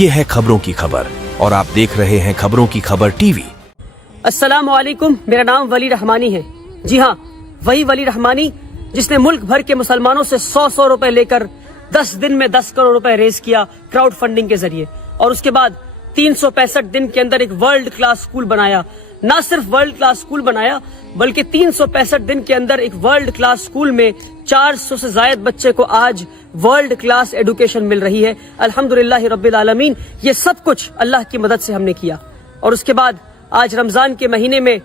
ये है खबरों की खबर और आप देख रहे हैं खबरों की खबर टीवी। अस्सलाम वालेकुम, मेरा नाम वली रहमानी है। जी हाँ, वही वली रहमानी जिसने मुल्क भर के मुसलमानों से 100 रुपए लेकर 10 दिन में 10 करोड़ रुपए रेज किया क्राउड फंडिंग के जरिए, और उसके बाद 365 दिन के अंदर एक वर्ल्ड क्लास स्कूल बनाया। ना सिर्फ वर्ल्ड क्लास स्कूल बनाया बल्कि 365 दिन के अंदर एक वर्ल्ड क्लास स्कूल में 400 से ज्यादा बच्चे को आज वर्ल्ड क्लास एजुकेशन मिल रही है। अल्हम्दुलिल्लाह रब्बिल आलमीन। ये सब कुछ अल्लाह की मदद से हमने किया। और उसके बाद आज रमजान के महीने में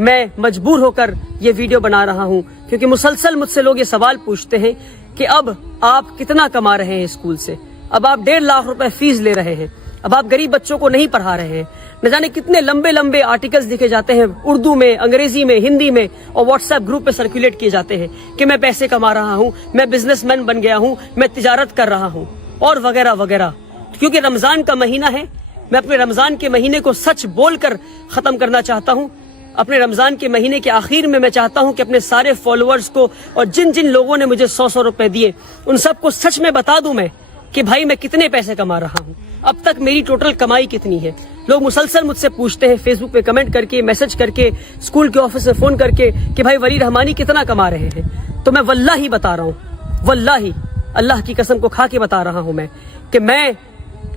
मैं मजबूर होकर ये वीडियो बना रहा हूँ, क्योंकि मुसलसल मुझसे लोग ये सवाल पूछते हैं कि अब आप कितना कमा रहे हैं स्कूल से, अब आप 1.5 लाख रुपए फीस ले रहे हैं, अब आप गरीब बच्चों को नहीं पढ़ा रहे हैं। न जाने कितने लंबे लंबे आर्टिकल्स लिखे जाते हैं उर्दू में, अंग्रेजी में, हिंदी में, और व्हाट्सएप ग्रुप पे सर्कुलेट किए जाते हैं कि मैं पैसे कमा रहा हूँ, मैं बिजनेसमैन बन गया हूँ, मैं तिजारत कर रहा हूँ और वगैरह वगैरह। क्योंकि रमजान का महीना है, मैं अपने रमजान के महीने को सच बोलकर खत्म करना चाहता हूँ। अपने रमजान के महीने के आखिर में मैं चाहता हूँ कि अपने सारे फॉलोअर्स को और जिन जिन लोगों ने मुझे 100 रुपए दिए उन सबको सच में बता दूं मैं कि भाई मैं कितने पैसे कमा रहा हूँ, अब तक मेरी टोटल कमाई कितनी है। लोग मुसलसल मुझसे पूछते हैं फेसबुक पे कमेंट करके, मैसेज करके, स्कूल के ऑफिस में फोन करके कि भाई वली रहमानी कितना कमा रहे हैं। तो मैं वल्लाही बता रहा हूँ, वल्लाही अल्लाह की कसम को खा के बता रहा हूँ मैं कि मैं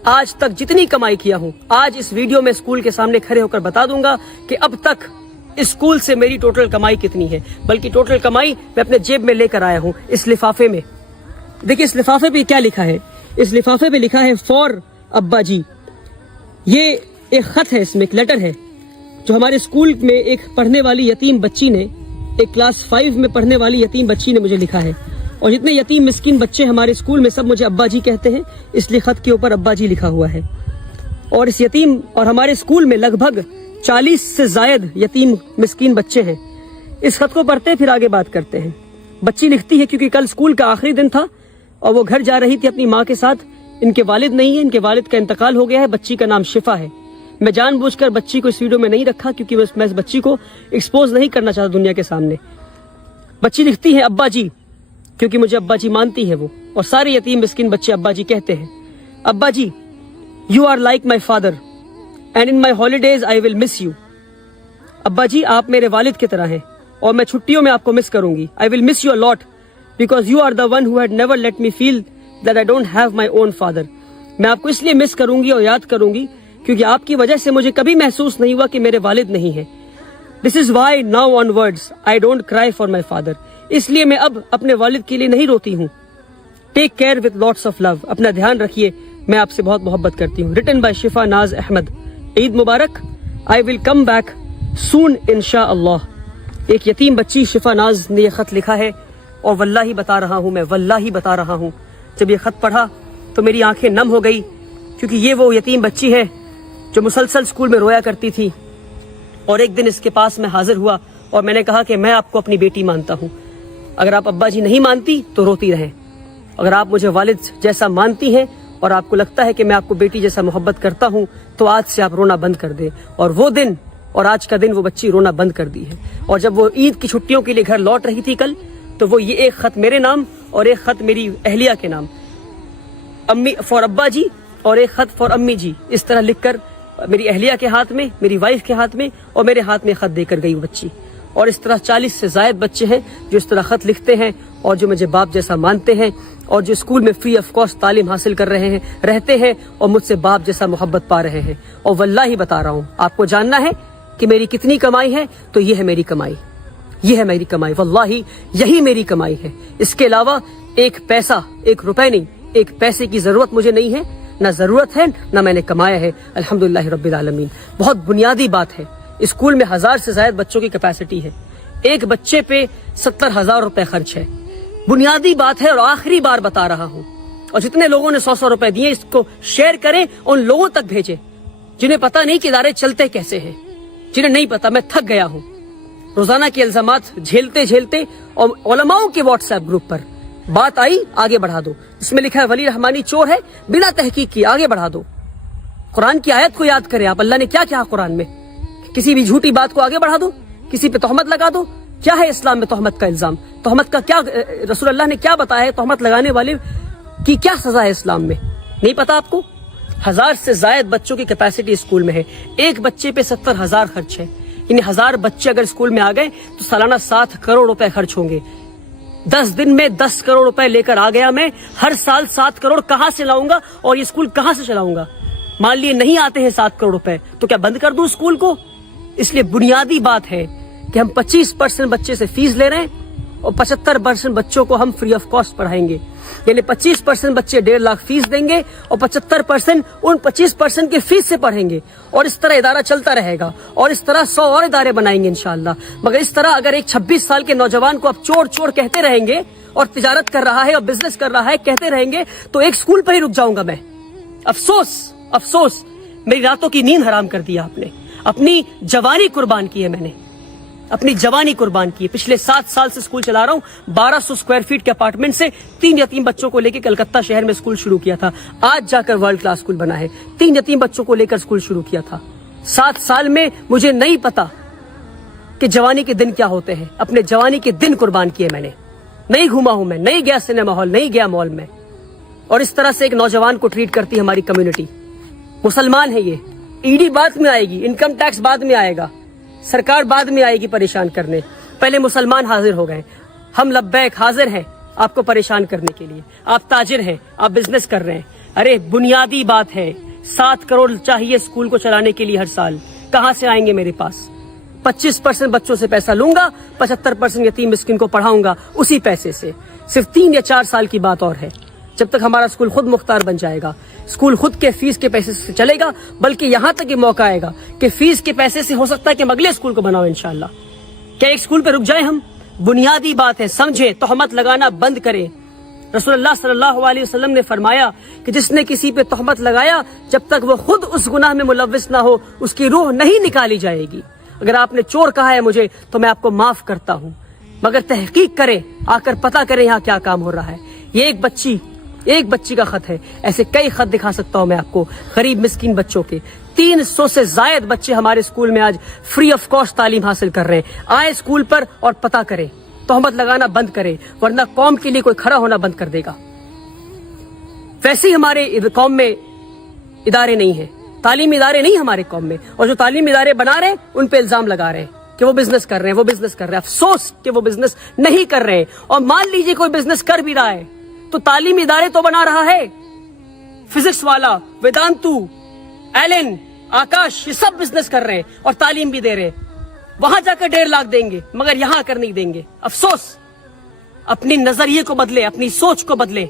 आज तक जितनी कमाई किया हूँ, आज इस वीडियो में स्कूल के सामने खड़े होकर बता दूंगा कि अब तक स्कूल से मेरी टोटल कमाई कितनी है। बल्कि टोटल कमाई मैं अपने जेब में लेकर आया हूँ इस लिफाफे में। देखिए इस लिफाफे पे क्या लिखा है। इस लिफाफे पे लिखा है फॉर अब्बा जी। ये एक खत है, इसमें एक लेटर है जो हमारे स्कूल में एक पढ़ने वाली यतीम बच्ची ने, एक क्लास 5 में पढ़ने वाली यतीम बच्ची ने मुझे लिखा है। और जितने यतीम मिस्किन बच्चे हमारे स्कूल में सब मुझे अब्बा जी कहते हैं, इसलिए खत के ऊपर अब्बा जी लिखा हुआ है। और इस यतीम और हमारे स्कूल में लगभग 40 से ज्यादा यतीम मिस्कीन बच्चे हैं। इस खत को पढ़ते फिर आगे बात करते हैं। बच्ची लिखती है क्योंकि कल स्कूल का आखिरी दिन था और वो घर जा रही थी अपनी माँ के साथ। इनके वालिद नहीं है, इनके वालिद का इंतकाल हो गया है। बच्ची का नाम शिफा है। मैं जानबूझकर बच्ची को इस वीडियो में नहीं रखा क्योंकि मैं इस बच्ची को एक्सपोज नहीं करना चाहता दुनिया के सामने। बच्ची लिखती है अब्बा जी, क्योंकि मुझे अब्बा जी मानती है वो, और सारे यतीम मिस्किन बच्चे अब्बा जी कहते हैं। अब्बा जी, you are like my father and in my holidays I will miss you. अब्बा जी आप मेरे वालिद की तरह हैं और मैं छुट्टियों में आपको मिस करूंगी। I will miss you a lot because you are the one who had never let me feel that I don't have my own father. मैं आपको इसलिए मिस करूंगी और याद करूंगी क्योंकि आपकी वजह से मुझे कभी महसूस नहीं हुआ कि मेरे वालिद नहीं है। This is why now onwards I don't cry for my father. इसलिए मैं अब अपने वालिद के लिए नहीं रोती हूँ। Take care with lots of love. अपना ध्यान रखिए, मैं आपसे बहुत मोहब्बत करती हूँ। Written by Shifa Naz Ahmed. ईद मुबारक। I will come back soon इंशाअल्लाह। एक यतीम बच्ची शिफा नाज ने यह खत लिखा है और वल्लाही बता रहा हूँ, मैं वल्लाही बता रहा हूँ, जब ये खत पढ़ा तो मेरी आंखें नम हो गई, क्योंकि ये वो यतीम बच्ची है जो मुसलसल स्कूल में रोया करती थी। और एक दिन इसके पास मैं हाजिर हुआ और मैंने कहा कि मैं आपको अपनी बेटी मानता हूँ। अगर आप अब्बा जी नहीं मानती तो रोती रहें। अगर आप मुझे वालिद जैसा मानती हैं और आपको लगता है कि मैं आपको बेटी जैसा मोहब्बत करता हूँ तो आज से आप रोना बंद कर दें। और वो दिन और आज का दिन वो बच्ची रोना बंद कर दी है। और जब वो ईद की छुट्टियों के लिए घर लौट रही थी कल, तो वो ये एक खत मेरे नाम और एक खत मेरी अहलिया के नाम, अम्मी फॉर अब्बा जी, और एक खत फॉर अम्मी जी, इस तरह लिखकर मेरी अहलिया के हाथ में, मेरी वाइफ के हाथ में और मेरे हाथ में खत देकर गई वो बच्ची। और इस तरह 40 से ज्यादा बच्चे हैं जो इस तरह खत लिखते हैं और जो मुझे बाप जैसा मानते हैं और जो स्कूल में फ्री ऑफ कॉस्ट तालीम हासिल कर रहे हैं, रहते हैं और मुझसे बाप जैसा मोहब्बत पा रहे हैं। और वल्लाही बता रहा हूँ, आपको जानना है कि मेरी कितनी कमाई है, तो ये है मेरी कमाई, ये है मेरी कमाई। वल्लाही यही मेरी कमाई है। इसके अलावा एक पैसा, एक रुपए नहीं, एक पैसे की जरूरत मुझे नहीं है, ना जरूरत है ना मैंने कमाया है। अल्हम्दुलिल्लाह रब्बिल आलमीन। बहुत बुनियादी बात है, स्कूल में 1000 से ज्यादा बच्चों की कैपेसिटी है, एक बच्चे पे 70,000 रुपए खर्च है। बुनियादी बात है और आखिरी बार बता रहा हूँ। और जितने लोगों ने 100 रुपए दिए, इसको शेयर करें, उन लोगों तक भेजें जिन्हें पता नहीं कि इदारे चलते कैसे हैं, जिन्हें नहीं पता। मैं थक गया हूँ रोजाना के इल्जामात झेलते झेलते। और उलमाओं के व्हाट्सएप ग्रुप पर बात आई, आगे बढ़ा दो। इसमें लिखा है वली रहमानी चोर है, बिना तहकीक किए आगे बढ़ा दो। कुरान की आयत को याद करें आप, अल्लाह ने क्या कहा कुरान में। किसी भी झूठी बात को आगे बढ़ा दो, किसी पे तोहमत लगा दो। क्या है इस्लाम में तोहमत का इल्जाम? तोहमत का क्या रसूल अल्लाह ने क्या बताया है? तोहमत लगाने वाले की क्या सजा है इस्लाम में? नहीं पता आपको? 1000 سے زائد بچوں کی کیپیسٹی اسکول میں ہے. ایک بچے پہ 70,000 خرچ ہے. یعنی 1000 بچے اگر اسکول میں آ گئے تو سالانہ 7 کروڑ روپے خرچ ہوں گے. 10 دن میں 10 کروڑ روپے لے کر آ گیا میں. ہر سال 7 کروڑ کہاں سے لاؤں گا اور یہ اسکول کہاں سے چلاؤں گا؟ مان لیے نہیں آتے ہیں 7 کروڑ روپے تو کیا بند کر دوں اسکول کو؟ اس لیے بنیادی بات ہے کہ ہم 25% بچے سے فیس لے رہے ہیں اور 75% بچوں کو ہم فری آف کاسٹ پڑھائیں گے. یعنی 25% بچے 1.5 لاکھ فیس دیں گے اور 75% ان 25% کی فیس سے پڑھیں گے. اور اس طرح ادارہ چلتا رہے گا اور اس طرح 100 اور ادارے بنائیں گے انشاءاللہ. مگر اس طرح اگر ایک 26 سال کے نوجوان کو اب چور چور کہتے رہیں گے اور تجارت کر رہا ہے اور بزنس کر رہا ہے کہتے رہیں گے تو ایک اسکول پر ہی رک جاؤں گا میں. افسوس میری راتوں کی نیند حرام کر دیا آپ نے. اپنی جوانی قربان کی ہے میں نے, اپنی جوانی قربان کی ہے. پچھلے 7 سال سے اسکول چلا رہا ہوں. 1200 اسکوائر فیٹ کے اپارٹمنٹ سے 3 یتیم بچوں کو لے کے کلکتہ شہر میں اسکول شروع کیا تھا. آج جا کر ورلڈ کلاس اسکول بنا ہے. 3 یتیم بچوں کو لے کر اسکول شروع کیا تھا. 7 سال میں مجھے نہیں پتا کہ جوانی کے دن کیا ہوتے ہیں. اپنے جوانی کے دن قربان کیے میں نے. نہیں گھوما ہوں میں, نہیں گیا سنیما ہال, نہیں گیا مال میں. اور اس طرح سے ایک نوجوان کو ٹریٹ کرتی ہے ہماری کمیونٹی. مسلمان ہے یہ. ای ڈی بعد میں آئے گی, انکم ٹیکس بعد میں آئے گا, سرکار بعد میں آئے گی پریشان کرنے. پہلے مسلمان حاضر ہو گئے. ہم لبیک حاضر ہیں آپ کو پریشان کرنے کے لیے. آپ تاجر ہیں, آپ بزنس کر رہے ہیں. ارے بنیادی بات ہے 7 کروڑ چاہیے اسکول کو چلانے کے لیے ہر سال. کہاں سے آئیں گے میرے پاس؟ 25% بچوں سے پیسہ لوں گا, 75% یتیم مسکین کو پڑھاؤں گا اسی پیسے سے. صرف 3 یا 4 سال کی بات اور ہے جب تک ہمارا اسکول خود مختار بن جائے گا. اسکول خود کے فیس کے پیسے سے چلے گا. بلکہ یہاں تک یہ موقع آئے گا کہ فیس کے پیسے سے ہو سکتا ہے کہ ہم اگلے اسکول کو بناؤ انشاءاللہ. کیا ایک اسکول پہ رک جائیں ہم؟ بنیادی بات ہے سمجھے, تہمت لگانا بند کریں. رسول اللہ صلی اللہ علیہ وسلم نے فرمایا کہ جس نے کسی پہ تہمت لگایا جب تک وہ خود اس گناہ میں ملوث نہ ہو اس کی روح نہیں نکالی جائے گی. اگر آپ نے چور کہا ہے مجھے تو میں آپ کو معاف کرتا ہوں, مگر تحقیق کریں, آ کر پتہ کریں یہاں کیا کام ہو رہا ہے. یہ ایک بچی کا خط ہے. ایسے کئی خط دکھا سکتا ہوں میں آپ کو غریب مسکین بچوں کے. 300 سے زائد بچے ہمارے اسکول میں آج فری آف کاسٹ تعلیم حاصل کر رہے ہیں. آئے اسکول پر اور پتہ کریں, تہمت لگانا بند کریں, ورنہ قوم کے لیے کوئی کھڑا ہونا بند کر دے گا. ویسے ہی ہمارے قوم میں ادارے نہیں ہیں, تعلیمی ادارے نہیں ہمارے قوم میں, اور جو تعلیمی ادارے بنا رہے ہیں ان پہ الزام لگا رہے ہیں کہ وہ بزنس کر رہے ہیں. افسوس کہ وہ بزنس نہیں کر رہے ہیں. اور مان لیجئے کوئی بزنس کر بھی رہا ہے تو تعلیمی ادارے تو بنا رہا ہے. فزکس والا, ویدانتو, ایلن, آکاش, یہ سب بزنس کر رہے ہیں اور تعلیم بھی دے رہے ہیں. وہاں جا کر 1.5 لاکھ دیں گے مگر یہاں کر نہیں دیں گے. افسوس. اپنی نظریے کو بدلے, اپنی سوچ کو بدلے.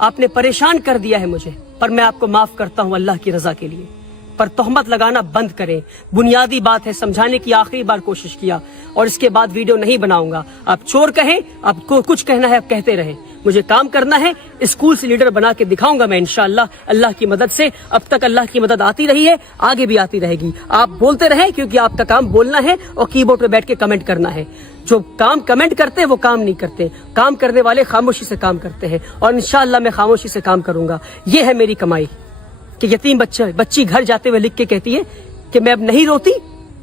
آپ نے پریشان کر دیا ہے مجھے, پر میں آپ کو معاف کرتا ہوں اللہ کی رضا کے لیے. پر تہمت لگانا بند کریں. بنیادی بات ہے سمجھانے کی آخری بار کوشش کیا اور اس کے بعد ویڈیو نہیں بناؤں گا. آپ چور کہیں, آپ کو کچھ کہنا ہے آپ کہتے رہیں. مجھے کام کرنا ہے, اسکول سے لیڈر بنا کے دکھاؤں گا میں انشاءاللہ اللہ کی مدد سے. اب تک اللہ کی مدد آتی رہی ہے, آگے بھی آتی رہے گی. آپ بولتے رہیں کیونکہ آپ کا کام بولنا ہے اور کی بورڈ پہ بیٹھ کے کمنٹ کرنا ہے. جو کام کمنٹ کرتے ہیں وہ کام نہیں کرتے. کام کرنے والے خاموشی سے کام کرتے ہیں اور انشاءاللہ میں خاموشی سے کام کروں گا. یہ ہے میری کمائی کہ یتیم بچی گھر جاتے ہوئے لکھ کے کہتی ہے کہ میں اب نہیں روتی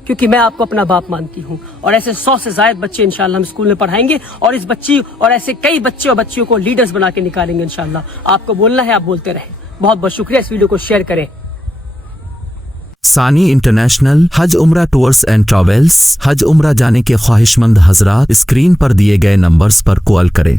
کیونکہ میں آپ کو اپنا باپ مانتی ہوں. اور ایسے 100 سے زائد بچے انشاءاللہ ہم اسکول میں پڑھائیں گے اور اس بچی اور ایسے کئی بچے اور بچیوں کو لیڈرز بنا کے نکالیں گے انشاءاللہ. آپ کو بولنا ہے, آپ بولتے رہیں. بہت بہت شکریہ. اس ویڈیو کو شیئر کریں. ثانی انٹرنیشنل حج عمرہ ٹورز اینڈ ٹریولز. حج عمرہ جانے کے خواہش مند حضرات اسکرین پر دیے گئے نمبرز پر کال کریں.